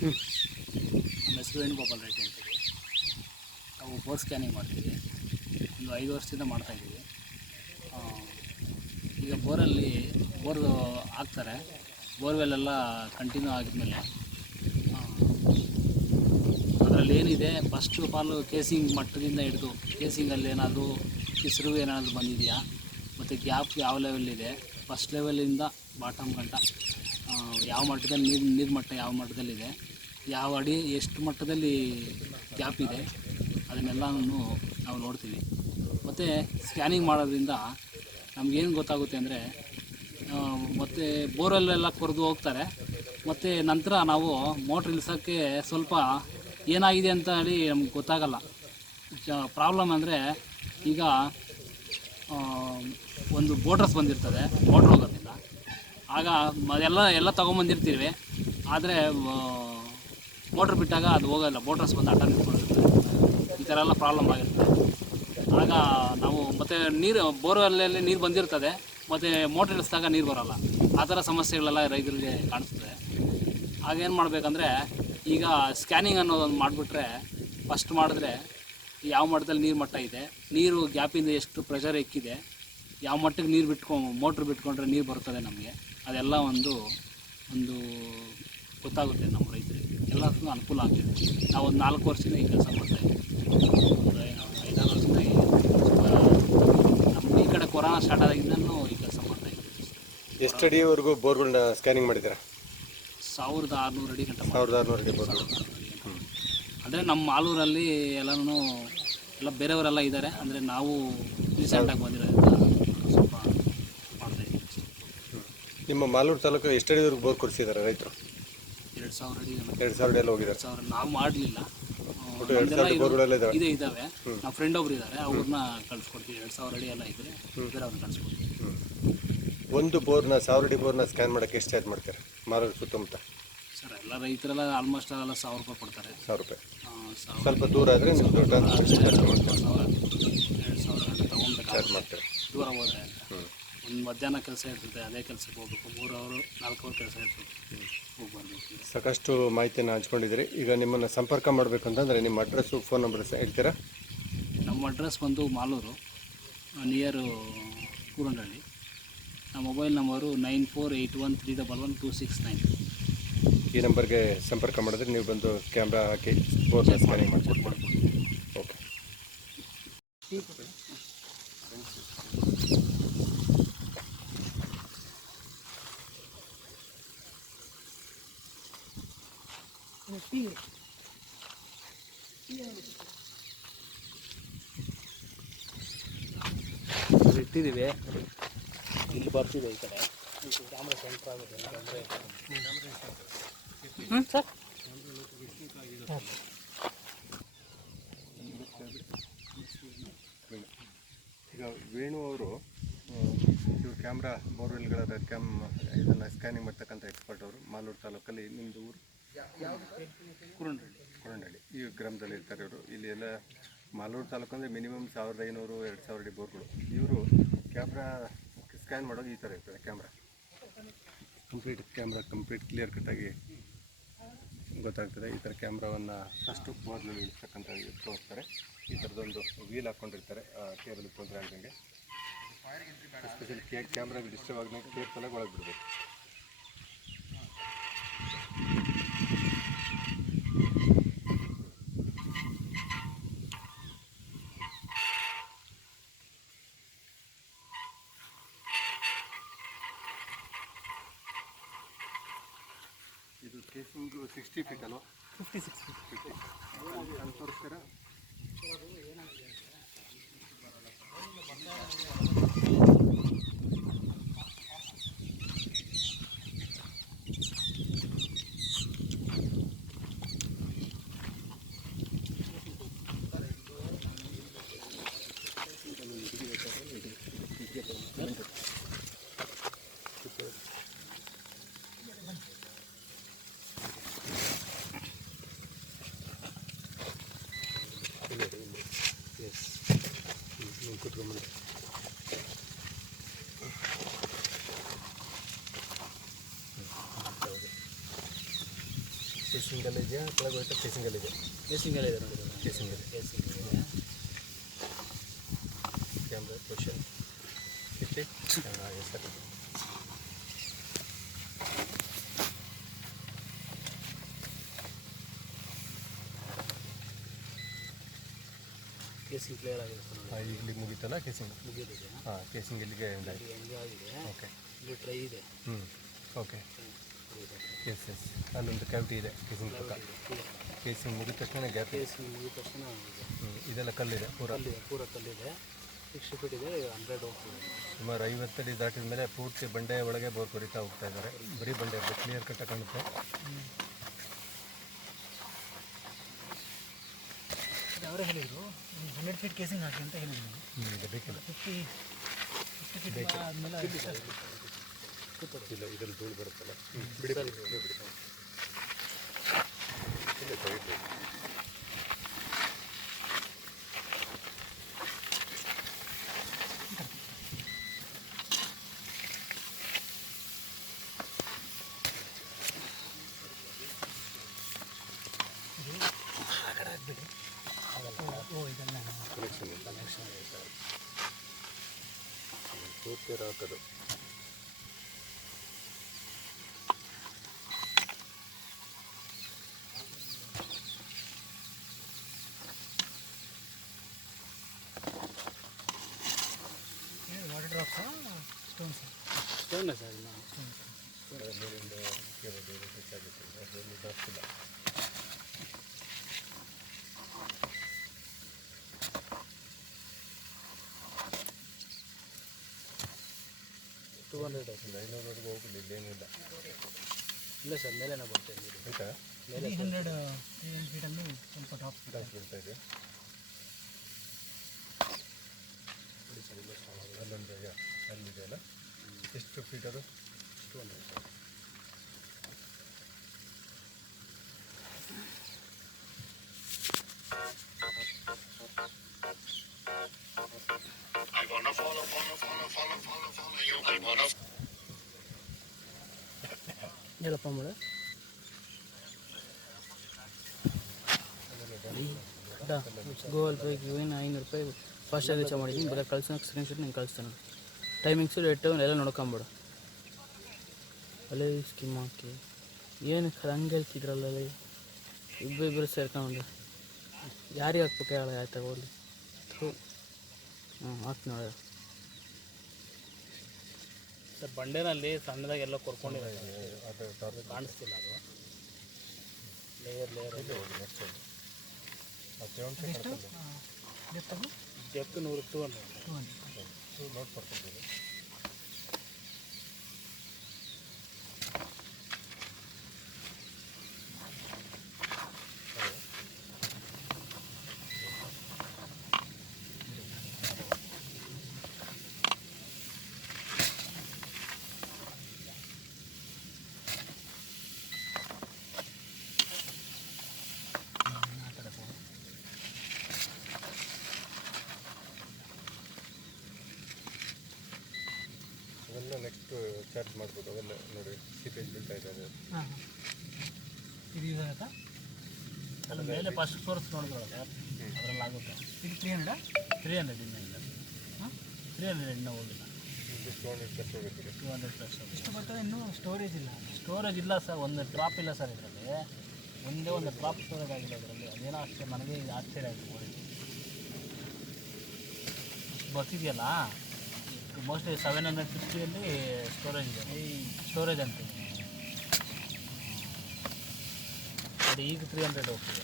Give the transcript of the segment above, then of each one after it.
ನಮ್ಮ ಹೆಸರು ವೇಣುಗೋಪಾಲ್ ರೆಡ್ಡಿ ಅಂತೇಳಿ. ನಾವು ಬೋರ್ ಸ್ಕ್ಯಾನಿಂಗ್ ಮಾಡ್ತೀವಿ. ಒಂದು ಐದು ವರ್ಷದಿಂದ ಮಾಡ್ತಾಯಿದ್ದೀವಿ ಈಗ ಬೋರಲ್ಲಿ ಬೋರ್ ಹಾಕ್ತಾರೆ. ಬೋರ್ವೆಲ್ಲೆಲ್ಲ ಕಂಟಿನ್ಯೂ ಆಗಿದ್ಮೇಲೆ ಅದರಲ್ಲಿ ಏನಿದೆ? ಫಸ್ಟ್ ಆಲ್ ಕೇಸಿಂಗ್ ಮಟ್ಟದಿಂದ ಹಿಡಿದು ಕೇಸಿಂಗಲ್ಲಿ ಏನಾದರೂ ಕಿಸರು ಏನಾದರೂ ಬಂದಿದೆಯಾ? ಮತ್ತು ಗ್ಯಾಪ್ ಯಾವ ಲೆವೆಲ್ ಇದೆ? ಫಸ್ಟ್ ಲೆವೆಲಿಂದ ಬಾಟಮ್ ಗಂಟ ಯಾವ ಮಟ್ಟದಲ್ಲಿ ನೀರು ನೀರು ಮಟ್ಟ ಯಾವ ಮಟ್ಟದಲ್ಲಿದೆ? ಯಾವ ಅಡಿ ಎಷ್ಟು ಮಟ್ಟದಲ್ಲಿ ಗ್ಯಾಪ್ ಇದೆ, ಅದನ್ನೆಲ್ಲನೂ ನಾವು ನೋಡ್ತೀವಿ. ಮತ್ತು ಸ್ಕ್ಯಾನಿಂಗ್ ಮಾಡೋದ್ರಿಂದ ನಮಗೇನು ಗೊತ್ತಾಗುತ್ತೆ ಅಂದರೆ ಮತ್ತು ಬೋರಲ್ಲೆಲ್ಲ ಕೊರೆದು ಹೋಗ್ತಾರೆ. ಮತ್ತು ನಂತರ ನಾವು ಮೋಟ್ರ್ ಇಳಿಸೋಕ್ಕೆ ಸ್ವಲ್ಪ ಏನಾಗಿದೆ ಅಂತ ಹೇಳಿ ನಮ್ಗೆ ಗೊತ್ತಾಗಲ್ಲ. ಪ್ರಾಬ್ಲಮ್ ಅಂದರೆ ಈಗ ಒಂದು ಬೋಟ್ರಸ್ ಬಂದಿರ್ತದೆ ಮೋಟ್ರ್ ಹೋಗೋದಿಲ್ಲ ಆಗ ಎಲ್ಲ ಎಲ್ಲ ತೊಗೊಂಬಂದಿರ್ತೀವಿ. ಆದರೆ ಮೋಟ್ರ್ ಬಿಟ್ಟಾಗ ಅದು ಹೋಗೋಲ್ಲ. ಮೋಟ್ರಸ್ ಬಂದು ಅಡ್ಡ ನಿಂತ್ಕೊಂಡಿರ್ತದೆ ಈ ಥರ ಎಲ್ಲ ಪ್ರಾಬ್ಲಮ್ ಆಗಿರ್ತದೆ ಆಗ ನಾವು ಮತ್ತು ನೀರು ಬೋರ್ವೆಲ್ಲಲ್ಲಿ ನೀರು ಬಂದಿರ್ತದೆ. ಮತ್ತು ಮೋಟ್ರ್ ಇಳಿಸಿದಾಗ ನೀರು ಬರೋಲ್ಲ. ಆ ಥರ ಸಮಸ್ಯೆಗಳೆಲ್ಲ ರೈತರಿಗೆ ಕಾಣಿಸ್ತದೆ. ಆಗೇನು ಮಾಡಬೇಕಂದ್ರೆ, ಈಗ ಸ್ಕ್ಯಾನಿಂಗ್ ಅನ್ನೋದೊಂದು ಮಾಡಿಬಿಟ್ರೆ ಫಸ್ಟ್ ಮಾಡಿದ್ರೆ ಯಾವ ಮಟ್ಟದಲ್ಲಿ ನೀರು ಮಟ್ಟ ಇದೆ, ನೀರು ಗ್ಯಾಪಿಂದ ಎಷ್ಟು ಪ್ರೆಷರ್ ಎಕ್ಕಿದೆ, ಯಾವ ಮಟ್ಟಕ್ಕೆ ನೀರು ಬಿಟ್ಕೊ ಮೋಟ್ರ್ ಬಿಟ್ಕೊಂಡ್ರೆ ನೀರು ಬರ್ತದೆ ನಮಗೆ. ಅದೆಲ್ಲ ಒಂದು ಒಂದು ಗೊತ್ತಾಗುತ್ತೆ ನಮ್ಮ ರೈತರಿಗೆ. ಎಲ್ಲದಕ್ಕೂ ಅನುಕೂಲ ಆಗಿದೆ. ನಾವು ಒಂದು ನಾಲ್ಕು ವರ್ಷದಿಂದ ಈ ಕೆಲಸ ಮಾಡ್ತಾಯಿದ್ದೀವಿ ಒಂದು ಐದಾರು ವರ್ಷದಿಂದ ಈ ನಮ್ಮ ಈ ಕಡೆ ಕೊರೋನಾ ಸ್ಟಾರ್ಟ್ ಆದಾಗಿಂದನೂ ಈ ಕೆಲಸ ಮಾಡ್ತಾಯಿದ್ದೀವಿ ಎಷ್ಟು ಅಡಿವರೆಗೂ ಬೋರ್ಗಳನ್ನ ಸ್ಕ್ಯಾನಿಂಗ್ ಮಾಡಿದ್ದೀರಾ? ಸಾವಿರದ ಆರುನೂರು ಅಡಿ ಗಂಟೆ ಸಾವಿರದ ಆರುನೂರು ಅಡಿ ಬೋರ್ಗಳು. ಅಂದರೆ ನಮ್ಮ ಮಾಲೂರಲ್ಲಿ ಎಲ್ಲನೂ ಎಲ್ಲ ಬೇರೆಯವರೆಲ್ಲ ಇದ್ದಾರೆ. ಅಂದರೆ ನಾವು ರೀಸೆಂಟಾಗಿ ಬಂದಿರೋದ್ರಿಂದ ಸ್ವಲ್ಪ ಮಾಡ್ತಾ ಇದ್ದೀವಿ ನಿಮ್ಮ ಮಾಲೂರು ತಾಲೂಕು ಎಷ್ಟು ಅಡಿವರೆಗೂ ಬೋರ್ ಕೊಡಿಸಿದ್ದಾರೆ ರೈತರು? ಸಾವಿರ ಅಡಿ ಎರಡು ಸಾವಿರ ಅಡಿ ಎಲ್ಲ ಹೋಗಿದ್ದಾರೆ ಸಾವಿರ ನಾವು ಮಾಡಲಿಲ್ಲ. ಒಟ್ಟು ಎರಡು ಸಾವಿರ ಬೋರ್ಗಳೆಲ್ಲ ಇದಾವೆ. ಇದೆ ಇದ್ದಾವೆ ನಮ್ಮ ಫ್ರೆಂಡ್ ಒಬ್ರು ಇದ್ದಾರೆ ಅವ್ರನ್ನ ಕಳಿಸ್ಕೊಡ್ತೀವಿ. ಎರಡು ಸಾವಿರ ಅಡಿ ಎಲ್ಲ ಇದ್ದರೆ ಬೇರೆ ಅವ್ರನ್ನ ಕಳಿಸ್ಕೊಡ್ತೀವಿ. ಒಂದು ಬೋರ್ನ ಸಾವಿರ ಅಡಿ ಬೋರ್ನ ಸ್ಕ್ಯಾನ್ ಮಾಡೋಕ್ಕೆ ಎಷ್ಟು ಚಾರ್ಜ್ ಮಾಡ್ತಾರೆ? ಮಾರೋರು ಸುತ್ತಮುತ್ತ? ಸರ್ ಎಲ್ಲ ರೈತರೆಲ್ಲ ಆಲ್ಮೋಸ್ಟ್ ಎಲ್ಲ ಸಾವಿರ ರೂಪಾಯಿ ಕೊಡ್ತಾರೆ. ಸಾವಿರ ರೂಪಾಯಿ. ಸ್ವಲ್ಪ ದೂರ ಆದರೆ ನೀವು ದೊಡ್ಡ ಚಾರ್ಜ್ ಮಾಡ್ತಾರೆ? ಎರಡು ಸಾವಿರ ಚಾರ್ಜ್ ಮಾಡ್ತಾರೆ? ದೂರ ಹೋದ್ರೆ ಒಂದು ಮಧ್ಯಾಹ್ನ ಕೆಲಸ ಇರ್ತದೆ ಅದೇ ಕೆಲಸಕ್ಕೆ ಹೋಗ್ಬೇಕು. ಮೂರು ಅವರು ನಾಲ್ಕು ಅವರ್ ಕೆಲಸ ಇರ್ತದೆ. ಸಾಕಷ್ಟು ಮಾಹಿತಿಯನ್ನು ಹಂಚ್ಕೊಂಡಿದ್ದೀರಿ. ಈಗ ನಿಮ್ಮನ್ನು ಸಂಪರ್ಕ ಮಾಡಬೇಕು ಅಂತಂದರೆ ನಿಮ್ಮ ಅಡ್ರೆಸ್ಸು ಫೋನ್ ನಂಬರ್ ಹೇಳ್ತೀರಾ? ನಮ್ಮ ಅಡ್ರೆಸ್ ಬಂದು ಮಾಲೂರು ನಿಯರು ಕೂರಂಡಳ್ಳಿ ನಮ್ಮ mobile number nine four eight one three double one two six nine ಈ ನಂಬರ್ಗೆ ಸಂಪರ್ಕ ಮಾಡಿದ್ರೆ ನೀವು ಬಂದು ಕ್ಯಾಮ್ರಾ ಹಾಕಿ ಫೋನ್ ಸ್ಕ್ಯಾನಿಂಗ್ ಮಾಡಿಕೊಡ್ಬೋದು. ಈ ಕಡೆ. ಕ್ಯಾಮ್ರಾ ಸೆಂಟ್ರ್ ಆಗುತ್ತೆ ಹ್ಞೂ ಸರ್. ಈಗ ವೇಣು ಅವರು ಇವರು ಕ್ಯಾಮ್ರಾ ಬೋರ್ವೆಲ್ಗಳ ಕ್ಯಾಮ್ ಇದನ್ನು ಸ್ಕ್ಯಾನಿಂಗ್ ಮಾಡ್ತಕ್ಕಂಥ ಎಕ್ಸ್ಪರ್ಟ್ ಅವರು ಮಾಲೂರು ತಾಲೂಕಲ್ಲಿ ನಿಮ್ಮದು ಊರು? ಕುರುಂಡಳ್ಳಿ ಕೊರಂಡಳ್ಳಿ ಈ ಗ್ರಾಮದಲ್ಲಿ ಇರ್ತಾರೆ ಇವರು. ಇಲ್ಲಿ ಎಲ್ಲ ಮಾಲೂರು ತಾಲೂಕು ಅಂದರೆ ಮಿನಿಮಮ್ ಸಾವಿರದ ಐನೂರು ಎರಡು ಸಾವಿರ ಅಡಿ ಬೋರ್ಗಳು ಇವರು ಕ್ಯಾಮ್ರಾ ಸ್ಕ್ಯಾನ್ ಮಾಡೋದು ಈ ಥರ ಇರ್ತದೆ camera complete camera complete clear ಕಟ್ಟಾಗಿ ಗೊತ್ತಾಗ್ತದೆ. ಈ ಥರ ಕ್ಯಾಮ್ರಾವನ್ನು ಫಸ್ಟು ಮೊದಲು ಇರ್ತಕ್ಕಂಥ ತೋರಿಸ್ತಾರೆ ಈ ಥರದೊಂದು ವೀಲ್ ಹಾಕ್ಕೊಂಡಿರ್ತಾರೆ ಕೇಬಲ್ ತೊಂದರೆ ಆಗ್ದಂಗೆ. ಎಸ್ಪೆಷಲಿ ಕ್ಯಾಮ್ರಾಗೆ ಡಿಸ್ಟರ್ಬ್ ಆಗ್ದಂಗೆ ಕೇರ್ಫುಲ್ಲಾಗಿ ಒಳಗೆ ಬಿಡಬೇಕು. ಫೀಟ್ ಅಲ್ವಾ ಫಿಫ್ಟಿ ಸಿಕ್ಸ್. ಅಲ್ಲಿ ತೋರಿಸ್ತೀರಾ ಕೇಸಿಂಗಲ್ಲಿ ಇದೆಯಾ ಕೆಳಗೆ ಹೋಯ್ತಾ ಕೇಸಿಂಗಲ್ಲಿ ಇದೆ ಕೇಸಿಂಗಲ್ಲಿ ಇದೆ ನೋಡಿ. ಕೇಸಿಂಗಲ್ಲಿ. ಕೇಸಿಂಗ್ ಇದೆ ಕ್ಯಾಮ್ರಾ ಕ್ವಶನ್ ಫಿಫ್ಟಿ? ಹಾಗೆ ಸರ್. ಕೇಸಿಂಗ್ ಕ್ಲಿಯರ್ ಆಗಿದೆ ಸರ್ ಇಲ್ಲಿ ಮುಗಿತಲ್ಲ ಕೇಸಿಂಗ್? ಮುಗಿದಿದೆ ಹಾಂ ಕೇಸಿಂಗ್ ಇಲ್ಲಿಗೆ ಎಂಡ್ ಆಗಿದೆ. ಓಕೆ. ಇಲ್ಲಿ ಟ್ರೈ ಇದೆ. ಹ್ಞೂ ಓಕೆ. ಎಸ್ ಎಸ್ ಅಲ್ಲೊಂದು ಕ್ಯಾವಿಟಿ ಇದೆ ಕೇಸಿಂಗ್ ಪಕ್ಕ. ಕೇಸಿಂಗ್ ಮುಗಿದ ತಕ್ಷಣ ಗ್ಯಾಪ್ ಕೇಸಿಂಗ್ ಮುಗಿದ ತಕ್ಷಣ ಇದೆಲ್ಲ ಕಲ್ಲಿದೆ ಪೂರ. ಕಲ್ಲಿದೆ ಪೂರ ಕಲ್ಲಿದೆ. ಸಿಕ್ಸ್ಟಿ ಫೀಟ್ ಇದೆ ಹಂಡ್ರೆಡ್ ಹೋಗ್ತಿದೆ. ಸುಮಾರು ಅಡಿ ದಾಟಿದ ಮೇಲೆ ಪೂರ್ತಿ ಬಂಡೆ ಒಳಗೆ ಬೋರ್ ಕೊರಿತಾ ಹೋಗ್ತಾ ಇದ್ದಾರೆ. ಬರೀ ಬಂಡೆ ಕ್ಲಿಯರ್ ಕಟ್ಟ ಕಾಣುತ್ತೆ. ಅವರೇ ಹೇಳಿದರು. ಹಂಡ್ರೆಡ್ ಫೀಟ್ ಕೇಸಿಂಗ್ ಹಾಕಿ ಅಂತ ಹೇಳಿದ್ರು. ಬೇಕಿಲ್ಲ. ಫಿಫ್ಟಿ ಫಿಫ್ಟಿ ಫೀಟ್ ಆದಮೇಲೆ ಇಲ್ಲ ಇದ್ರಲ್ಲಿ ಧೂಳು ಬರುತ್ತಲ್ಲ ಬಿಡಿ ಬಿಡಿ ಬಿಡಿ ಇಲ್ಲ ಸೈಡ್ ಆ ಕಡೆ ಹಾಕ್ಬಿಡಿ ಓ ಇದೆಲ್ಲ ಕನೆಕ್ಷನ್ ಪೂರ್ತಿ ಹಾಕೋದು ಸ್ಟೋನ್ ಸರ್ ಇನ್ನು ಮೇಲಿಂದ ಕೇಳೋದು ಬೇಕಾಗುತ್ತೆ ಅದರಲ್ಲಿ ಜಾಸ್ತಿಲ್ಲ ಟೂ ಹಂಡ್ರೆಡ್ ಒಂದು ಐನೂರವರೆಗೂ ಹೋಗಲಿ ಇಲ್ಲೇನಿಲ್ಲ ಇಲ್ಲ ಸರ್ ಮೇಲೆನೇ ಬರ್ತೇನೆ ನೀರು ಆಯಿತಾ ತ್ರೀ ಹಂಡ್ರೆಡ್ ತ್ರೀ ಹಂಡ್ರೆಡ್ ಫೀಟಲ್ಲಿ ಸ್ವಲ್ಪ ಡ್ರಾಪ್ ಜಾಸ್ತಿ ಬೀಳ್ತಾ ಇದೆ ಅಲ್ಲೊಂದು ಯಾ ಅಲ್ಲಿದೆ ಅಲ್ಲ ಎಷ್ಟು ಫೀಟ್ ಅದು ಟೂ ಹಂಡ್ರೆಡ್ ಸರ್ ಹೇಳಪ್ಪ ಮೇಡ ಗೂಗಲ್ ಪೇಗೆ ಏನು ಐನೂರು ರೂಪಾಯಿ ಫಾಸ್ಟಾಗಿ ರೀಚಾರ್ಜ್ ಮಾಡಿದ್ದೀನಿ ಬರೀ ಕಳ್ಸೋಕೆ ಸ್ಕ್ರೀನ್ಶಾಟ್ ನಿಂಗೆ ಕಳಿಸ್ತಾನೆ ಟೈಮಿಂಗ್ಸು ರೇಟು ಎಲ್ಲ ನೋಡ್ಕೊಂಬಿಡು. ಅಲ್ಲೇ ಸ್ಕೀಮ್ ಹಾಕಿ. ಏನು ಹಂಗೆ ಹೇಳ್ತಿದ್ರಲ್ಲ ಅಲ್ಲಿ? ಇಬ್ಬಿಬ್ಬರು ಸೇರ್ಕೊಂಡು ಯಾರಿಗೆ ಹಾಕ್ಬೇಕು ಹೇಳ ಆಯ್ತು ತಗೊಳ್ಳಿ. ಹ್ಞೂ ಹಾಕ್ತೀನಿ ನೋಡಿ. ಸರ್ ಬಂಡೆನಲ್ಲಿ ಸಣ್ಣದಾಗಿ ಎಲ್ಲ ಕೊರ್ಕೊಂಡಿರೋದು ಟಾರ್ಗೆಟ್ ಕಾಣಿಸ್ತಿಲ್ಲ ಅದು. ಲೇಯರ್ ಲೇಯರ್ ಡೆಪ್ತ್ ನೂರು ಟೂ ಹಂಡ್ರೆಡ್ ಟೂ ಹಂಡ್ರೆಡ್ ನೋಟ್ ಬರ್ತಿದ್ದೀವಿ ನೆಕ್ಸ್ಟ್ ಚಾರ್ಜ್ ಮಾಡ್ಬೋದು. ಅವೆಲ್ಲ ನೋಡಿ ಸಿಪೇಜ್ ಬೀಳ್ತಾ ಇದೆ ಅದು ಹಾಂ. ಇದು ಯೂಸ್ ಆಗುತ್ತಾ? ಅದ್ರ ಮೇಲೆ ಫಸ್ಟ್ ಫೋರ್ಸ್ ನೋಡಿದ್ರಲ್ಲ ಸರ್ ಅದ್ರಲ್ಲಿ ಆಗುತ್ತೆ ಇದು ತ್ರೀ ಹಂಡ್ರೆಡ್ ತ್ರೀ ಹಂಡ್ರೆಡ್ ಇನ್ನೂ ಇಲ್ಲ. ಹಾಂ? ತ್ರೀ ಹಂಡ್ರೆಡ್ ಇನ್ನೂ ಹೋಗಿಲ್ಲ. ಇದು ಸ್ಟೋನ್ ಪ್ಲಸ್ ಹೋಗುತ್ತೆ ಟೂ ಹಂಡ್ರೆಡ್ ಪ್ಲಸ್ ಎಷ್ಟು ಬರ್ತದೆ ಇನ್ನೂ ಸ್ಟೋರೇಜ್ ಇಲ್ಲ. ಸ್ಟೋರೇಜ್ ಇಲ್ಲ ಸರ್ ಒಂದು ಡ್ರಾಪ್ ಇಲ್ಲ ಸರ್ ಇದರಲ್ಲಿ. ಒಂದೇ ಒಂದು ಡ್ರಾಪ್ ಸ್ಟೋರೇಜ್ ಆಗಿಲ್ಲ ಅದರಲ್ಲಿ. ಅದೇನೋ ಅಷ್ಟೇ ನನಗೆ ಆಶ್ಚರ್ಯ ಆಯಿತು ನೋಡಿ. ಬರ್ತಿದೆಯಲ್ಲ ಮೋಸ್ಟ್ಲಿ ಸೆವೆನ್ ಹಂಡ್ರೆಡ್ ಫಿಫ್ಟಿಯಲ್ಲಿ ಸ್ಟೋರೇಜ್ ಇದೆ ಸ್ಟೋರೇಜ್ ಅಂತ. ಅದು ಈಗ ತ್ರೀ ಹಂಡ್ರೆಡ್ ಹೋಗ್ತಿದೆ.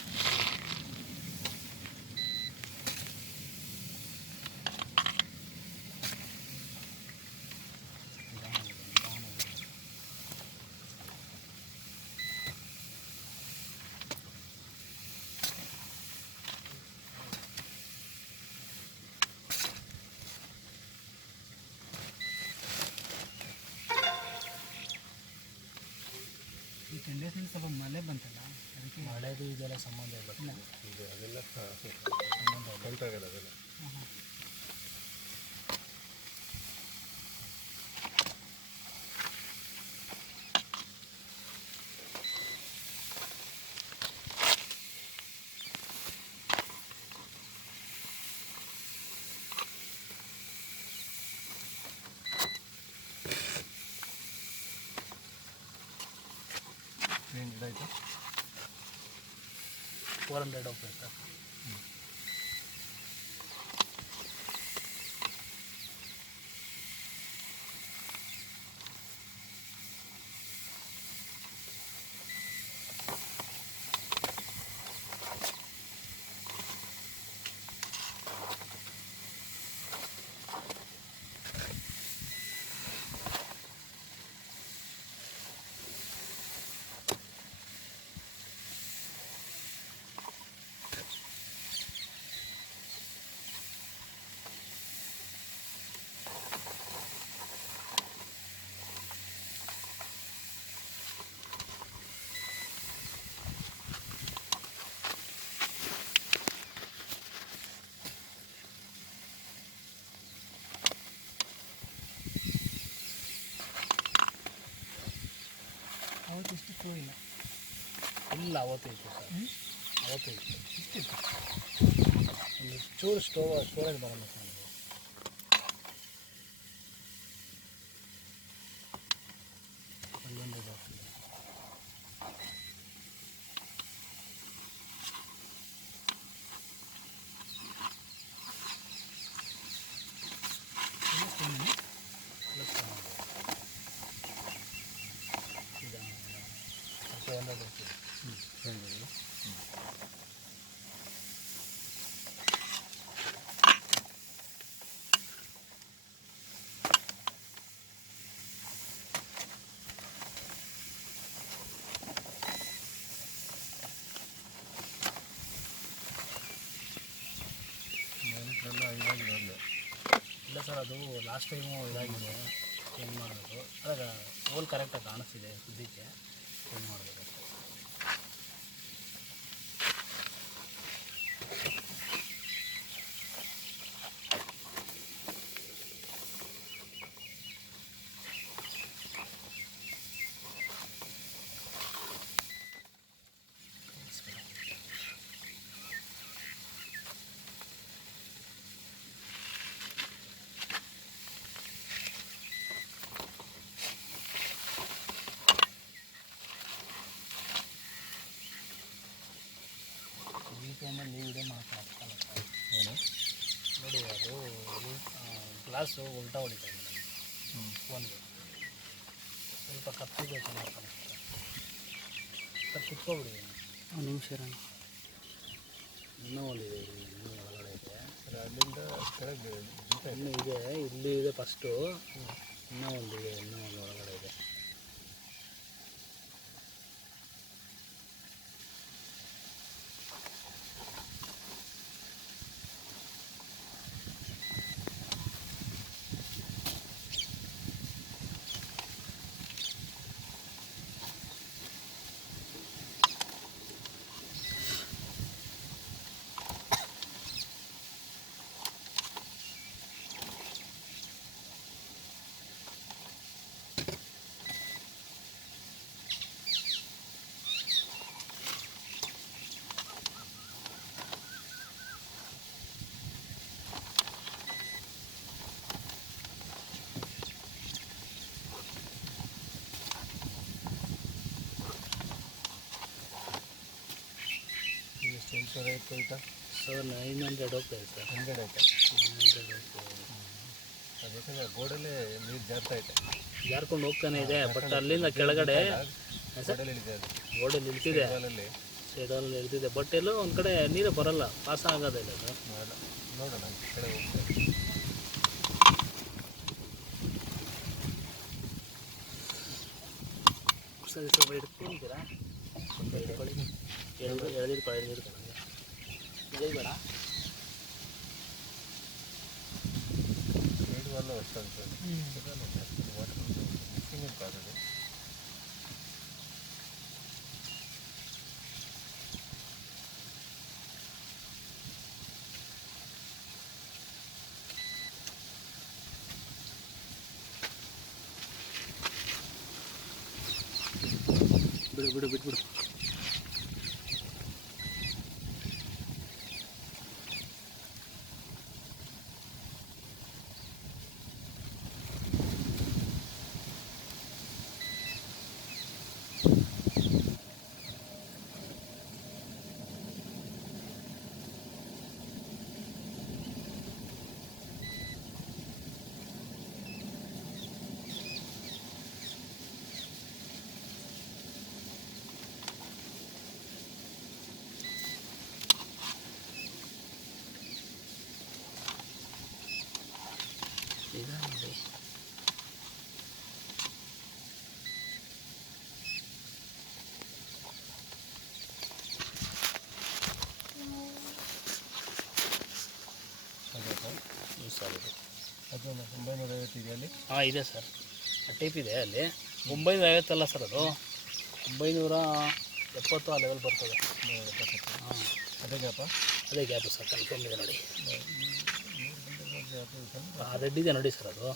ಅದೆಲ್ಲ ಸಂಬಂಧ ಇಲ್ಲ. ಈಗ ಅದೆಲ್ಲ ಸಂಬಂಧ ಕಲ್ತಾಗಲ್ಲ ಅದೆಲ್ಲ. ಏನು ಗಿಡ ಫೋರ್ ಹಂಡ್ರೆಡ್ ಹೋಗ್ತದೆ ಸರ್ ಅವತ್ತು ಇಷ್ಟು ಫ್ಲೋ ಇಲ್ಲ ಇಲ್ಲ ಅವತ್ತೇ ಇತ್ತು ಸರ್. ಅವತ್ತೇ ಇತ್ತು ಇಷ್ಟಿತ್ತು ಒಂದು ಚೂರು ಸ್ಟೋವ್ ಸ್ಟೋರೇಜ್ ಬರಲ್ಲ ಸರ್ ಅದು. ಅಲ್ಲೊಂದು ಇದು ಆಗ್ತದೆ. ಇದು ಸ್ಟೋನು. ಪ್ಲಸ್ ತಗೊಂಡು. ಇದು ಫೈವ್ ಹಂಡ್ರೆಡ್ ಹೋಗ್ತದೆ ಮೈನಸ್ರೆಲ್ಲ ಇದಾಗಿದೆ ಅಲ್ಲೇ ಇಲ್ಲ ಸರ್, ಅದು ಲಾಸ್ಟ್ ಟೈಮು ಇದಾಗಿದೆ. ಚೇಂಜ್ ಮಾಡಬೇಕು ಅದಾಗ ಹೋಲ್ ಕರೆಕ್ಟಾಗಿ ಕಾಣಿಸ್ತಿದೆ, ಸುದ್ದಿಗೆ. ಚೇಂಜ್ ಮಾಡಬೇಕು ವಿಡಿಯೋ ಮಾತಾಡ್ತಲ್ಲ ಏನು? ನೋಡಿ ಅದು ಗ್ಲಾಸು ಉಲ್ಟಾ ಹೊಡಿತಾ ಇದೆ ಹ್ಞೂ ಫೋನ್ಗೆ ಸ್ವಲ್ಪ ಕಪ್ಪಿಗೆ ಚೆನ್ನಾಗಿ ಕಾಣಿಸ್ತದೆ ಸರ್ ಕುತ್ಕೊಬಿಡಿ. ಒಂದು ನಿಮಿಷ ಇನ್ನೂ ಒಂದಿದೆ ಇನ್ನೂ ಒಳಗಡೆ ಇದೆ. ಸರ್ ಅಲ್ಲಿಂದ ಕೆಳಗೆ ಇನ್ನೂ ಇದೆ ಇಲ್ಲಿ ಇದೆ ಫಸ್ಟು ಇನ್ನೂ ಒಂದಿದೆ ಇನ್ನೂ ಒಂದು ಒಳಗಡೆ ಇದೆ. ಐವತ್ತು ಐತಾ ಸರ್ ನೈನ್ ಹಂಡ್ರೆಡ್ ಹೋಗ್ತದೆ ಸರ್ ಹಂಡ್ರೆಡ್ ಐತೆ ನೈನ್ ಹಂಡ್ರೆಡ್ ಹೋಗ್ತದೆ ಅದು ಯಾಕಂದರೆ ನೀರು ಜಾರ್ತಾ ಐತೆ ಜಾರ್ಕೊಂಡು ಹೋಗ್ತಾನೆ ಇದೆ ಬಟ್ ಅಲ್ಲಿಂದ ಕೆಳಗಡೆ ಗೋಡಲ್ಲಿ ಇದೆ ಅದು. ಗೋಡಲ್ಲಿ ನಿಲ್ತಿದೆ. ಗೋಡಲ್ಲಿ ಸೈಡಲ್ಲಿ ನಿಲ್ತಿದೆ. ಬಟ್ ಎಲ್ಲೋ ಒಂದು ಕಡೆ ನೀರು ಬರಲ್ಲ. ಪಾಸ ಆಗೋದಿಲ್ಲ ಅದು ನೋಡ ನೋಡೋಣ ಕಡೆ ಹೋಗ್ತಾರೆ ಸರಿ ಸ್ವಲ್ಪ ಹಿಡ್ಕೊಂತೀರಾ ಸ್ವಲ್ಪ ಹಿಡ್ಕೊಳ್ಳಿ. ಎಳ್ದು ಎಳ್ದಿರ್ಕೊಳ್ಳಿ ಎಳ್ದಿರ್ಕೊಳ್ಳಿ ಎಳಿಬೇಡ ಸೈಡ್ ವಾಲ್ ಅಷ್ಟಂತ ವಾಟರ್ ಮಿಕ್ಸಿಂಗ್ ಕಾದದು ಬಿಡು ಬಿಡು ಬಿಟ್ಬಿಡು ಇದೆ ಸರ್. ಆ ಟೈಪ್ ಇದೆ ಅಲ್ಲಿ. ಒಂಬೈನೂರ ಐವತ್ತಲ್ಲ ಸರ್ ಅದು? ಒಂಬೈನೂರ ಎಪ್ಪತ್ತು ಆ ಲೆವೆಲ್ ಬರ್ತದೆ. ಹಾಂ. ಅದೇ ಗ್ಯಾಪ ಅದೇ ಗ್ಯಾಪು ಸರ್ ಕನ್ಫರ್ಮ್ ಇದೆ ನೋಡಿ. ಆ ರೆಡ್ ಇದೆ ನೋಡಿ ಸರ್ ಅದು.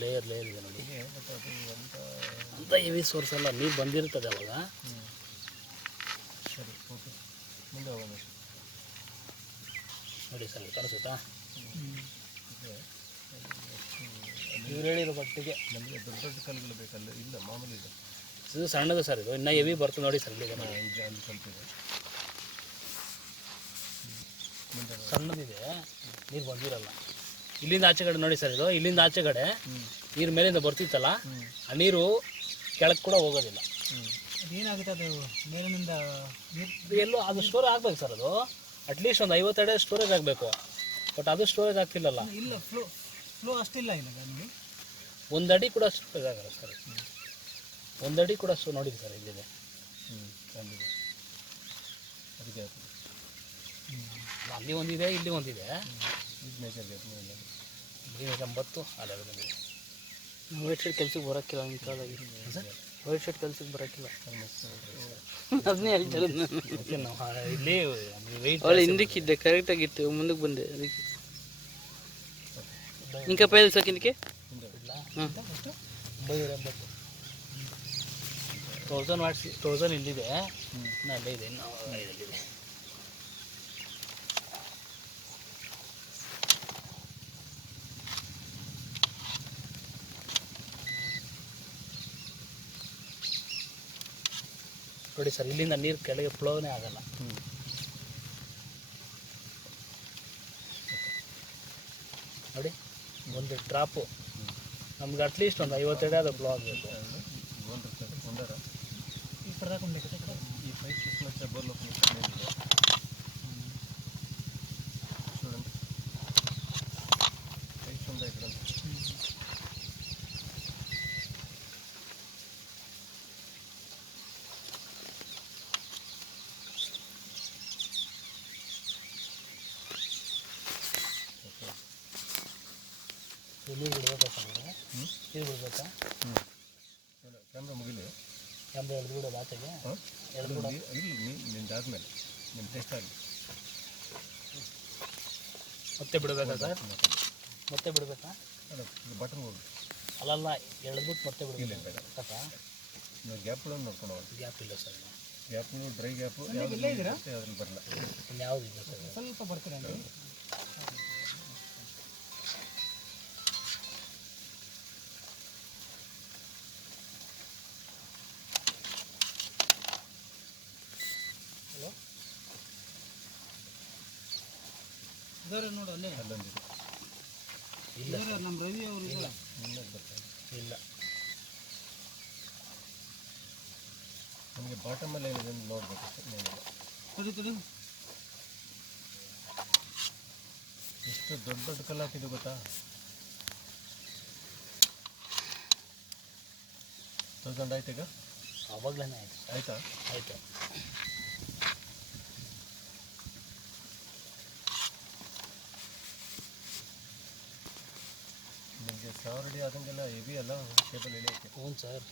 ಲೇಯರ್ ಲೇಯರ್ ಇದೆ ನೋಡಿ. ಅಂತ ಹೆವಿ ಸೋರ್ಸ್ ಅಲ್ಲ ನೀರು ಬಂದಿರ್ತದೆ ಅವಾಗ. ಸರಿ ಓಕೆ ಮುಂದೆ ಹೋಗೋಣ. ನೋಡಿ ಸರ್ ಕಾಣಿಸುತ್ತಾ ಇವ್ರು ಹೇಳಿರೋ ಮಟ್ಟಿಗೆ ನಮಗೆ ದೊಡ್ಡ ದೊಡ್ಡ ಕಲ್ಲುಗಳು ಬೇಕಲ್ಲ ಇಲ್ಲ ಮಾಮೂಲಿ ಇದೆ. ಇದು ಸಣ್ಣದು ಸರ್ ಇದು. ಇನ್ನೂ ಎವಿ ಬರ್ತದೆ ನೋಡಿ ಸರ್ ಇಲ್ಲಿ ಇದು ಅಲ್ಲಿ ಸ್ವಲ್ಪ ಇದೆ ಮುಂದೆ ಸಣ್ಣದಿದೆ ನೀರು ಬಂದಿರಲ್ಲ. ಇಲ್ಲಿಂದ ಆಚೆ ಕಡೆ ನೋಡಿ ಸರ್ ಇದು. ಇಲ್ಲಿಂದ ಆಚೆ ಕಡೆ ನೀರು ಮೇಲಿಂದ ಬರ್ತಿತ್ತಲ್ಲ ಆ ನೀರು ಕೆಳಕ್ಕೆ ಕೂಡ ಹೋಗೋದಿಲ್ಲ. ಏನಾಗುತ್ತೆ ಅದು ಮೇಲಿನಿಂದ ನೀರು? ಎಲ್ಲೋ ಅದು ಸ್ಟೋರೇಜ್ ಆಗ್ಬೇಕು ಸರ್ ಅದು. ಅಟ್ಲೀಸ್ಟ್ ಒಂದು ಐವತ್ತು ಅಡಿ ಸ್ಟೋರೇಜ್ ಆಗಬೇಕು. ಬಟ್ ಅದು ಸ್ಟೋರೇಜ್ ಆಗ್ತಿಲ್ಲಲ್ಲ. ಇಲ್ಲ ಫ್ಲೋ ಫ್ಲೋ ಅಷ್ಟಿಲ್ಲ ಇಲ್ಲ ನಿಮಗೆ ಒಂದು ಅಡಿ ಕೂಡ ಅಷ್ಟು ಇದಾಗಲ್ಲ ಸರ್ ಒಂದು ಅಡಿ ಕೂಡ ಅಷ್ಟು ನೋಡಿದೆ ಸರ್ ಇಲ್ಲಿದೆ. ಹ್ಞೂ ಖಂಡಿತ ಅದಕ್ಕೆ ಅಲ್ಲಿ ಒಂದಿದೆ ಇಲ್ಲಿ ಒಂದಿದೆ. ಇದು ಮೇಜರ್ ಗ್ಯಾಪ್ ಎಂಬತ್ತು ಅಲ್ಲ. ನಮಗೆ ವೈಟ್ ಶರ್ಟ್ ಕೆಲ್ಸಕ್ಕೆ ಬರೋಕ್ಕಿಲ್ಲ ನಿಮ್ಮ ಕಾಲಾಗಿ. ವೈಟ್ ಶರ್ಟ್ ಕೆಲ್ಸಕ್ಕೆ ಬರೋಕ್ಕಿಲ್ಲ. ಅದನ್ನೇ ಹೇಳ್ತಾರೆ ನಾವು ಇಲ್ಲಿ ವೆಯ್ಟ್ ಹಿಂದಕ್ಕಿದ್ದೆ ಕರೆಕ್ಟಾಗಿತ್ತು ಮುಂದಕ್ಕೆ ಬಂದೆ ಅದಕ್ಕೆ. ఇంకా పైలు సోకిందికి ಒಂಬೈನೂರ ಎಂಬತ್ತು ತೌಸಂಡ್ ವಾಟ್ಸ್ ತೌಸಂಡ್ ಇಲ್ಲಿದೆ ಇನ್ನು ಅಲ್ಲೇ ಇದೆ ಇನ್ನು ಇದಲ್ಲಿದೆ ನೋಡಿ ಸರ್ ಇಲ್ಲಿಂದ ನೀರು ಕೆಳಗೆ ಫ್ಲೋನೇ ಆಗಲ್ಲ ಒಂದು ಡ್ರಾಪು ನಮ್ಗೆ ಅಟ್ಲೀಸ್ಟ್ ಒಂದು ಐವತ್ತೆರಡು ಅದು ಬ್ಲಾಗ್ ಆಗಬೇಕು ನೀರು ಬಿಡ್ಬೇಕಾ ಸರ್ ಹ್ಞೂ ನೀರು ಬಿಡ್ಬೇಕಾ? ಹ್ಞೂ ಕ್ಯಾಮ್ರಾ ಮುಗಿಲಿ. ಕ್ಯಾಮ್ರಾ ಎಳೆದು ಬಿಡೋದು ಆಚೆಗೆ ಎಳೆದು ಬಿಡೋದು ಇಲ್ಲಿ ನಿಂದಾದ್ಮೇಲೆ ನಿಮ್ಮ ಟೆಸ್ಟ್ ಆಗಲಿ ಮತ್ತೆ ಬಿಡಬೇಕಾ ಸರ್? ಮತ್ತೆ ಬಿಡಬೇಕಾ. ಬಟನ್ ಹೋಗಿ. ಅಲ್ಲಲ್ಲ ಎಳೆದ್ಬಿಟ್ಟು ಮತ್ತೆ ಇಲ್ಲ ಬಿಡಬೇಕು ಬೇಡ ಸಾಕಾ ನೀವು ಗ್ಯಾಪ್ಗಳನ್ನು ನೋಡ್ಕೊಂಡು ಹೋಗಿ. ಗ್ಯಾಪ್ ಇಲ್ಲ ಸರ್. ಗ್ಯಾಪು ಡ್ರೈ ಗ್ಯಾಪು ಯಾವ್ದು ಅದ್ರಲ್ಲಿ ಬರಲ್ಲ. ಇನ್ನು ಯಾವ್ದು ಇಲ್ಲ ಸರ್? ಸ್ವಲ್ಪ ಬರ್ತೀರಾ ಇದಾರೆ ನೋಡು ಅಲ್ಲೇ. ಅಲ್ಲೊಂದಿದೆ ಇಲ್ಲ. ಇದಾರೆ ನಮ್ಮ ರವಿ ಅವರು ಇಲ್ಲ. ಮುಂದೆ ಬರ್ತಾರೆ ಇದೆ ಇಲ್ಲ. ನಮಗೆ ಬಾಟಮಲ್ಲಿ ಏನಿದೆ ನೋಡ್ಬೇಕು ಮೇಲಿಲ್ಲ ತಡಿ ತಡಿ. ಎಷ್ಟು ದೊಡ್ಡ ದೊಡ್ಡ ಕಲ್ಲು ಹಾಕಿದ್ದು ಗೊತ್ತಾ? ತೌಸಂಡ್ ಆಯ್ತು ಈಗ? ಅವಾಗಲೇ ಆಯ್ತು. ಆಯ್ತಾ? ಆಯಿತು ನಿಮಗೆ ಸಾವಿರ ಅಡಿ ಆದಂಗೆಲ್ಲ ಹೆವಿ ಅಲ್ಲ ಕೇಬಲ್ ಇಳಿಯೋಕ್ಕೆ ಹ್ಞೂ ಸರ್.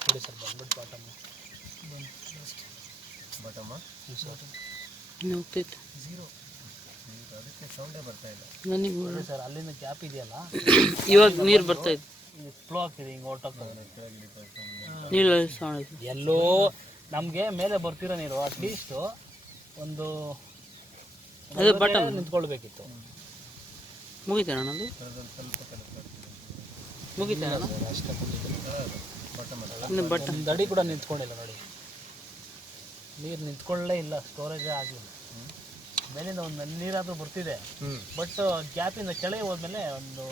ನೋಡಿ ಸರ್ ಬಂದ್ಬಿಟ್ಟು ಬಾಟಮ್ಮ ಬಟಮ್ಮ ಈಗ ಅದಕ್ಕೆ ಸೌಂಡೇ ಬರ್ತಾ ಇಲ್ಲ. ನನಗೆ ನೋಡಿ ಸರ್ ಅಲ್ಲಿಂದ ಗ್ಯಾಪ್ ಇದೆಯಲ್ಲ? ಇವಾಗ ನೀರು ಬರ್ತಾ ಇದೆ. ಫ್ಲೋ ಆಗ್ತಿದೆ ಹಿಂಗೆ ಹೊರ್ಟೋಗ್ತದೆ ಎಲ್ಲೋ ನಮಗೆ ಮೇಲೆ ಬರ್ತಿರೋ ನೀರು ಅಟ್ಲೀಸ್ಟ್ ಒಂದು ಅದು ಬಟನ್ ನಿಂತ್ಕೊಳ್ಬೇಕಿತ್ತು. ಮುಗಿತಾನ ಅಣ್ಣ ಥರದಲ್ಲಿ ಸ್ವಲ್ಪ ಕೆಲಸ ಮುಗಿತಾ ಅಷ್ಟೇ ಬಟಮ್ ಇನ್ನು ಬಟ್ ಒಂದು ಅಡಿ ಕೂಡ ನಿಂತ್ಕೊಂಡಿಲ್ಲ ನೋಡಿ. ನೀರು ನಿಂತ್ಕೊಳ್ಳೇ ಇಲ್ಲ ಸ್ಟೋರೇಜ್ ಆಗಲಿಲ್ಲ ಮೇಲಿಂದ ಒಂದು ನೀರಾದರೂ ಬರ್ತಿದೆ. ಬಟ್ ಗ್ಯಾಪಿಂದ ಕೆಳಗೆ ಹೋದ್ಮೇಲೆ ಒಂದು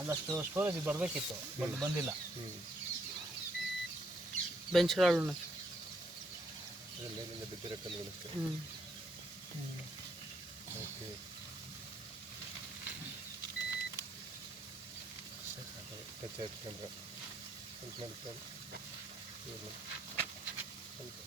ಒಂದಷ್ಟು ಸ್ಟೋರೇಜ್ ಬರಬೇಕಿತ್ತು ಬಟ್ ಬಂದಿಲ್ಲ. ಬೆಂಚ್ ರಾಳು ಮೇಲಿಂದ ಬಿದ್ದಿರೋ ಹ್ಞೂ ಓಕೆ ಟಚ್ ಹಾಕ್ಕೊಂಡ್ರೆ ಸ್ವಲ್ಪ ಮಾಡ್ತಾರೆ ಸ್ವಲ್ಪ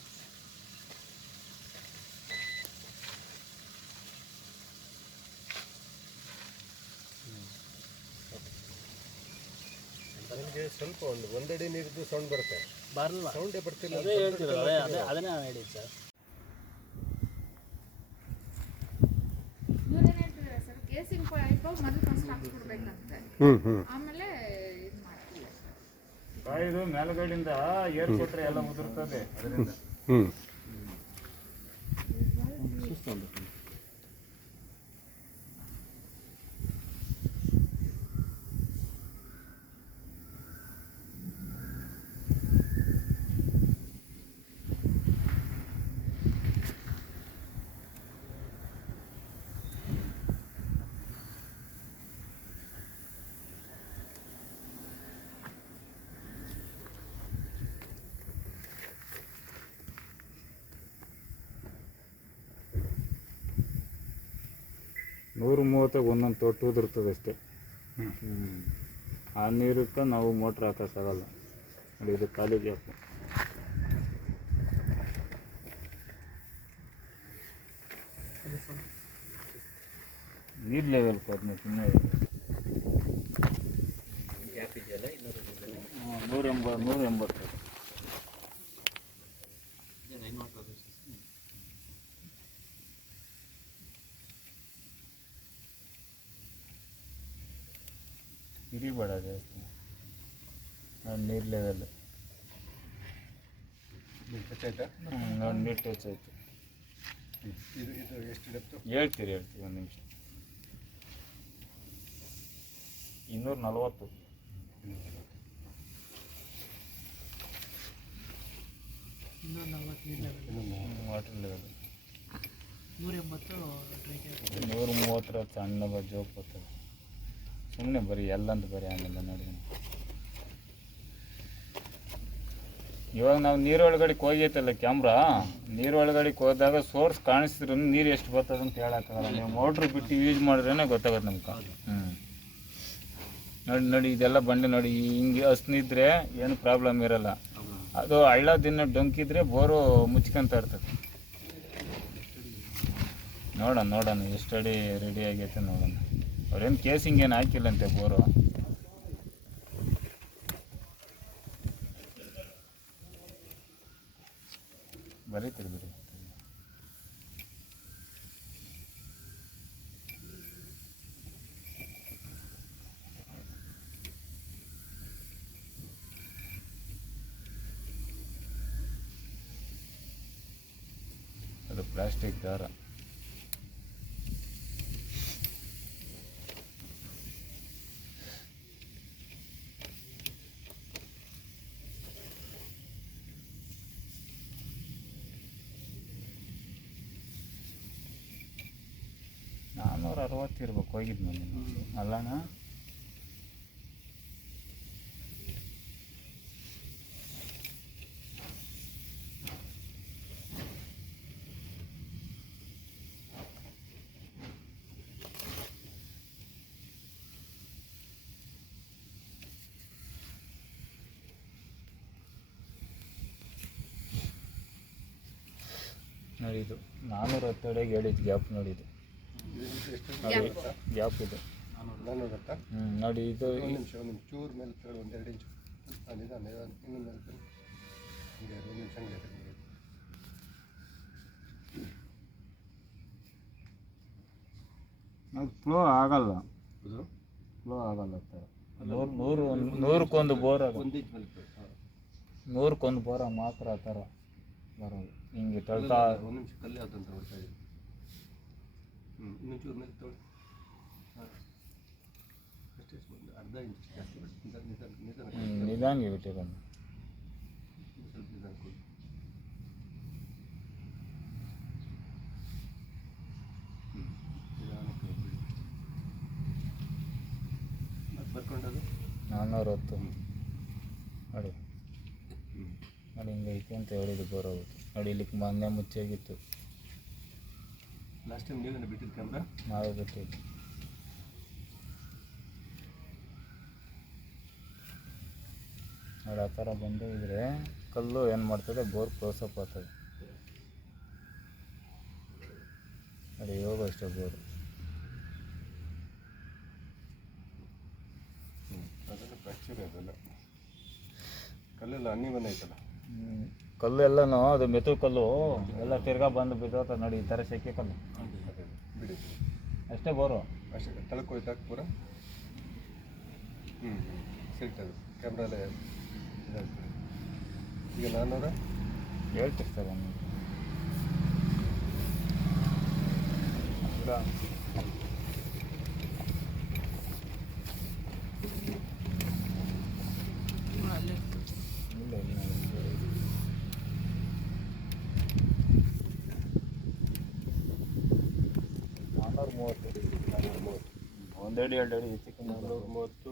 ನನಗೆ ಸ್ವಲ್ಪ ಒಂದು ಒಂದಡಿ ನೀರಿದ್ದು ಸೌಂಡ್ ಬರುತ್ತೆ. ಬರಲ್ಲ. ಸೌಂಡೇ ಬರ್ತಿಲ್ಲ. ಅದೇ ಹೇಳ್ತಿದ್ದಾರೆ ಅದೇ ಅದನ್ನೇ ನಾನು ಹೇಳಿದ್ದು ಸರ್. ಹ್ಮ್ ಹ್ಞೂ ಆಮೇಲೆ ಇದು ಸರ್ ಕಾಯ್ದು ಮೇಲ್ಗಡೆಯಿಂದ ಏರ್ ಕೊಟ್ರೆ ಎಲ್ಲ ಉದುರ್ತದೆ. ಅದರಿಂದ ಹ್ಞೂ ನೂರು ಮೂವತ್ತಾಗ ಒಂದೊಂದು ತೊಟ್ಟು ಉದುರ್ತದೆ ಅಷ್ಟೇ. ಆ ನೀರಕ್ಕೆ ನಾವು ಮೋಟ್ರ್ ಹಾಕೋಕ್ಕಾಗಲ್ಲ ನೋಡಿ ಇದು ಖಾಲಿ ಗ್ಯಾಪ್. ನೀರು ಲೆವೆಲ್ ಅದನ್ನ ಸುಮ್ಮನೆ ನೂರ ಎಂಬ ನೂರ ಎಂಬತ್ತು ಹಿಡಿಬೇಡ ಜಾಸ್ತಿ ನೋಡಿ ನೀರು ಲೆವೆಲ್ ನೋಡಿ ನೀರು ಟಚ್ ಆಯಿತು. ಇದು ಇದು ಎಷ್ಟು ಡೆಪ್ತು ಹೇಳ್ತೀರಿ ಹೇಳ್ತೀವಿ ಒಂದು ನಿಮಿಷ. ಇನ್ನೂರ ನಲವತ್ತು. ನೀರು ವಾಟರ್ ಲೆವೆಲ್ ನೂರ ಎಂಬತ್ತು ಡ್ರೈ ಗ್ಯಾಪ್ ನೂರ ಮೂವತ್ತರ ಸಣ್ಣ ಬಜ್ಜಿ ಹೋಗ್ಬೋದು. ಸುಮ್ಮನೆ ಬರೀ ಎಲ್ಲಂತ ಬರೀ ಆಮೇಲೆ ನೋಡಿ ಇವಾಗ ನಾವು ನೀರೊಳಗಡೆಗೆ ಹೋಗೈತಲ್ಲ ಕ್ಯಾಮ್ರಾ ನೀರೊಳಗಡೆಗೆ ಹೋದಾಗ ಸೋರ್ಸ್ ಕಾಣಿಸಿದ್ರು ನೀರು ಎಷ್ಟು ಬರ್ತದೆ ಅಂತ ಹೇಳಕ್ಕಾಗಲ್ಲ. ನೀವು ಮೋಟ್ರ್ ಬಿಟ್ಟು ಯೂಸ್ ಮಾಡಿದ್ರೇ ಗೊತ್ತಾಗುತ್ತೆ ನಮ್ಗೆ. ಹ್ಞೂ ನೋಡಿ ನೋಡಿ, ಇದೆಲ್ಲ ಬಂಡೆ ನೋಡಿ, ಹಿಂಗೆ ಹಸ್ನಿದ್ರೆ ಏನು ಪ್ರಾಬ್ಲಮ್ ಇರಲ್ಲ. ಅದು ಹಳ್ಳ ದಿನ ಡೊಂಕಿದ್ರೆ ಬೋರು ಮುಚ್ಕೊಂತ ಇರ್ತದೆ. ನೋಡೋಣ ನೋಡೋಣ ಎಷ್ಟು ಅಡಿ ರೆಡಿ ಆಗೈತೆ ನೋಡೋಣ. ಅವ್ರೇನು ಕೇಸಿಂಗ್ ಏನು ಹಾಕಿಲ್ಲಂತೆ ಬೋರು ಬರೀತೀರಿ ಬಿಡಿ ಅದು ಪ್ಲಾಸ್ಟಿಕ್ ದಾರ ನಾನ್ನೂರ ಅರವತ್ತು ಇರ್ಬೇಕು ಹೋಗಿದ್ದು ನಾನು ಅಲ್ಲಣ್ಣ ನೋಡಿದ್ದು ಇದು ಹತ್ತು ಅಡಿಗೆ ಹೇಳಿದ್ದು ಗ್ಯಾಪ್ ನೋಡಿ ಇದು ನೋಡಿ ಗ್ಯಾಪ್. ಇದೆ. ನಾನು ಗೊತ್ತಾ ಹ್ಞೂ ನೋಡಿ ಇದು ಒಂದು ನಿಮಿಷ ಒಂದು ನಿಮಿಷ ಚೂರು ಮೇಲೆ ತಗೊಳ್ಳಿ ಒಂದೆರಡು ಇಂಚು. ಹಾಂ ನಿಧಾನ ನಿಧಾನ ಇನ್ನೊಂದು ಮೇಲೆ ತಗೊಳ್ಳಿ. ಹಂಗೆ ಒಂದು ನಿಮಿಷ ಹಂಗೆ ಇರಿ. ಅದು ಫ್ಲೋ ಆಗಲ್ಲ. ಫ್ಲೋ ಆಗಲ್ಲ ಥರ ನೂರು ನೂರು ನೂರಕ್ಕೊಂದು ಬೋರ್ ಆಗ ಒಂದು ಇಂಚ್ ಮೇಲೆ ತಗೊಳ್ಳಿ. ನೂರಕ್ಕೊಂದು ಬೋರ ಮಾತ್ರ ಆ ಥರ ಬರೋದು. ಹಿಂಗೆ ತಳ್ತಾ ಒಂದು ನಿಮಿಷ ಕಲ್ಲಿ ಆತಂತ ಹ್ಞೂ ಇನ್ನೊಂದು ಚೂರು ಮೇಲೆ ತಗೊಳ್ಳಿ. ಹಾಂ. ಅಷ್ಟೇ ಒಂದು ಅರ್ಧ ಇಂಚ್ ಜಾಸ್ತಿ ಬಿಡಿ ನಿಧಾನ ನಿಧಾನ ನಿಧಾನ ಹ್ಮ್, ನಿಧಾನಿಗೆ ಬಿಟ್ಟಿರೋದು ಸ್ವಲ್ಪ ನಿಧಾನ ಕೊಡಿ. ಹ್ಞೂ ನಿಧಾನಕ್ಕೆ ಬಿಡಿ. ಮತ್ತೆ ಬರ್ಕೊಂಡದು? ನಾನ್ನೂರ ಹತ್ತು ನೋಡಿ. ಹ್ಞೂ ನೋಡಿ ಹಿಂಗೈತೆ ಅಂತ ಹೇಳಿದ್ದು ಬರೋದು. ನೋಡಿ ಇಲ್ಲಿಗೆ ಮೊನ್ನೆ ಮುಚ್ಚಾಗಿತ್ತು ಲಾಸ್ಟ್ ಟೈಮ್ ನೀವೇನು ಬಿಟ್ಟಿದ್ದು ಕ್ಯಾಮ್ರಾ ನಾವೇ ಬಿಟ್ಟಿದ್ದು ನೋಡಿ ಆ ಥರ ಬಂದು ಇದ್ರೆ ಕಲ್ಲು ಏನು ಮಾಡ್ತದೆ? ಬೋರ್ ಕ್ಲೋಸಪ್ ಆಗ್ತದೆ. ನೋಡಿ ಇವಾಗ ಅಷ್ಟೇ ಬೋರು. ಫ್ರ್ಯಾಕ್ಚರ್ ಅದೆಲ್ಲ ಕಲ್ಲೆಲ್ಲ ಅನ್ನಿ ಬಂದೈತಲ್ಲ ಹ್ಮ್. ಕಲ್ಲು ಎಲ್ಲನೂ ಅದು ಮೆತು ಕಲ್ಲು ಎಲ್ಲ ತಿರ್ಗಾ ಬಂದು ಬಿದ್ದೋತ ನೋಡಿ ಈ ಥರ ಸೆಕೆ ಕಲ್ಲು. ಬಿಡಿ ಅಷ್ಟೇ ಬೋರು? ಅಷ್ಟೇ ತಳಕ್ಕೆ ಹೋಯ್ತಾ ಪೂರ? ಹ್ಞೂ ಸಿಗ್ತದೆ ಕ್ಯಾಮ್ರಲ್ಲೇ ಇದಾಗ್ತದೆ. ಈಗ ನಾನ್ನೂರ ಹೇಳ್ತೀರಿ ಸರ್ ಇಲ್ಲ, ಇಲ್ಲ, ಇಲ್ಲ. ನಾನ್ನೂರ ಮೂವತ್ತು ನಾನ್ನೂರ ಮೂವತ್ತು ಒಂದೆರಡು ಎರಡು ಅಡಿ ಹೆಚ್ಚು ನಾನ್ನೂರ ಮೂವತ್ತು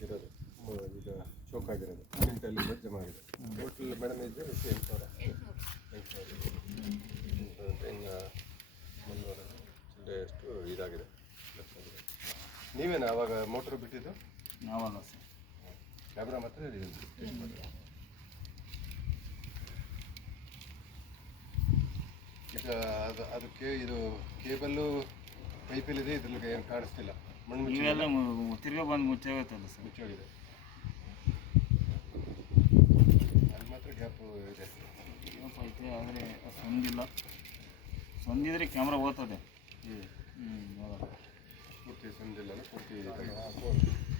ಇರೋದು. ಮೂ- ಇದು ಚೌಕ್ ಆಗಿರೋದು. ಕ್ವಿಂಟಲ್ ಜಮಾ ಆಗಿದೆ ಟೋಟಲ್ ಮೇಡಮ್ ಇದೆ ಎಷ್ಟು ಎಂಟು ಸಾವಿರ ಎಂಟು ಸಾವಿರ ಎಂಟು ಇನ್ನು ಮುನ್ನೂರ. ಚಿಲ್ಲರೆ ಅಷ್ಟು ಇದಾಗಿದೆ? ನೀವೇನು ನೀವೇನಾ ಅವಾಗ ಮೋಟ್ರ್ ಬಿಟ್ಟಿದ್ದು? ನಾವಲ್ಲ ಸರ್. ಕ್ಯಾಮ್ರಾ ಮಾತ್ರ ಈಗ ಅದು ಅದಕ್ಕೆ ಇದು ಕೇಬಲ್ಲು ಪೈಪಲ್ಲಿದೆ ಇದ್ರಲ್ಲಿ ಏನು ಕಾಣಿಸ್ತಿಲ್ಲ. ಇವೆಲ್ಲ ತಿರ್ಗಾ ಬಂದು ಮುಚ್ಚಾಗತ್ತಲ್ಲ ಸರ್. ಮುಚ್ಚೋಗಿದೆ. ಅಲ್ಲಿ ಮಾತ್ರ ಗ್ಯಾಪು ಇದೆ. ಗ್ಯಾಪ್ ಐತೆ ಆದರೆ ಸಂದಿಲ್ಲ. ಸಂದಿದ್ರೆ ಕ್ಯಾಮ್ರಾ ಓದ್ತದೆ. ಹ್ಞೂ ಹ್ಞೂ ಪೂರ್ತಿ ಸಂದಿಲ್ಲ ಪೂರ್ತಿ.